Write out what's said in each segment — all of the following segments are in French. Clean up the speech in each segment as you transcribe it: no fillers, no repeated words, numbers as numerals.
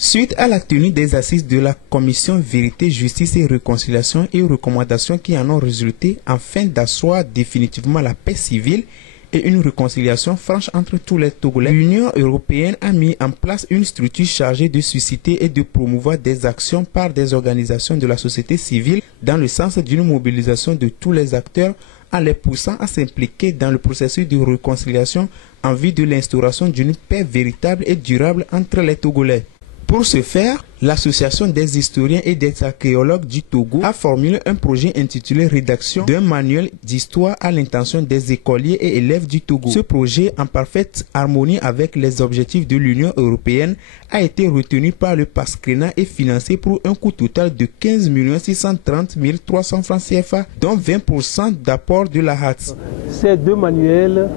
Suite à la tenue des assises de la Commission Vérité, Justice et Réconciliation et aux recommandations qui en ont résulté afin d'asseoir définitivement la paix civile et une réconciliation franche entre tous les Togolais, l'Union européenne a mis en place une structure chargée de susciter et de promouvoir des actions par des organisations de la société civile dans le sens d'une mobilisation de tous les acteurs en les poussant à s'impliquer dans le processus de réconciliation en vue de l'instauration d'une paix véritable et durable entre les Togolais. Pour ce faire, l'Association des historiens et des archéologues du Togo a formulé un projet intitulé « Rédaction d'un manuel d'histoire à l'intention des écoliers et élèves du Togo ». Ce projet, en parfaite harmonie avec les objectifs de l'Union européenne, a été retenu par le PASCRENA et financé pour un coût total de 15 630 300 francs CFA, dont 20% d'apport de la HATS. Ces deux manuels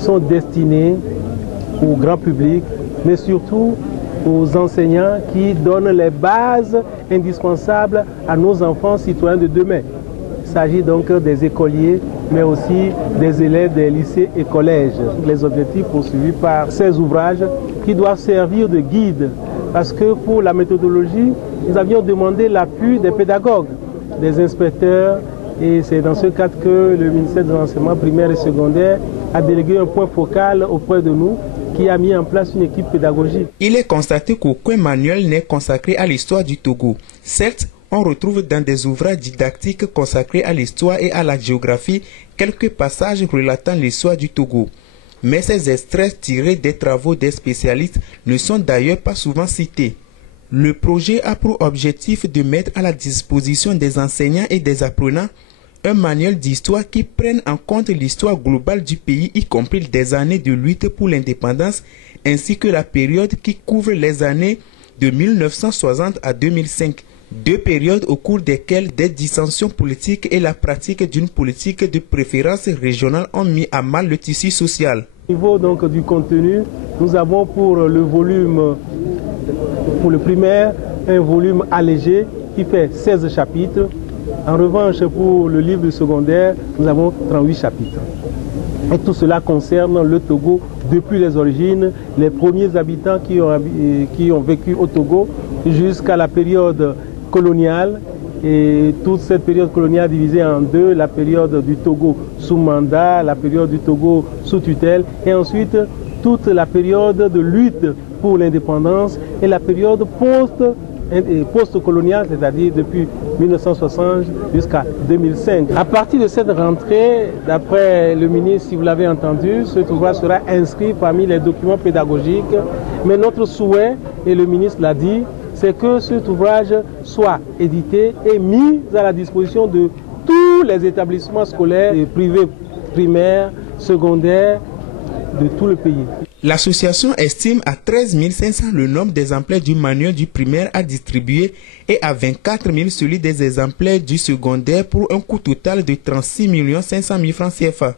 sont destinés au grand public, mais surtout aux enseignants qui donnent les bases indispensables à nos enfants citoyens de demain. Il s'agit donc des écoliers, mais aussi des élèves des lycées et collèges. Les objectifs poursuivis par ces ouvrages qui doivent servir de guide, parce que pour la méthodologie, nous avions demandé l'appui des pédagogues, des inspecteurs, et c'est dans ce cadre que le ministère de l'enseignement primaire et secondaire a délégué un point focal auprès de nous, qui a mis en place une équipe pédagogique. Il est constaté qu'aucun manuel n'est consacré à l'histoire du Togo. Certes, on retrouve dans des ouvrages didactiques consacrés à l'histoire et à la géographie quelques passages relatant l'histoire du Togo. Mais ces extraits tirés des travaux des spécialistes ne sont d'ailleurs pas souvent cités. Le projet a pour objectif de mettre à la disposition des enseignants et des apprenants un manuel d'histoire qui prenne en compte l'histoire globale du pays, y compris des années de lutte pour l'indépendance, ainsi que la période qui couvre les années de 1960 à 2005. Deux périodes au cours desquelles des dissensions politiques et la pratique d'une politique de préférence régionale ont mis à mal le tissu social. Au niveau donc du contenu, nous avons pour le volume, pour le primaire, un volume allégé qui fait 16 chapitres. En revanche, pour le livre secondaire, nous avons 38 chapitres. Et tout cela concerne le Togo depuis les origines, les premiers habitants qui ont vécu au Togo jusqu'à la période coloniale. Et toute cette période coloniale divisée en deux, la période du Togo sous mandat, la période du Togo sous tutelle, et ensuite toute la période de lutte pour l'indépendance et la période post-coloniale, c'est-à-dire depuis 1960 jusqu'à 2005. À partir de cette rentrée, d'après le ministre, si vous l'avez entendu, cet ouvrage sera inscrit parmi les documents pédagogiques. Mais notre souhait, et le ministre l'a dit, c'est que cet ouvrage soit édité et mis à la disposition de tous les établissements scolaires et privés, primaires, secondaires, de tout le pays. L'association estime à 13 500 le nombre d'exemplaires du manuel du primaire à distribuer et à 24 000 celui des exemplaires du secondaire pour un coût total de 36 500 000 francs CFA.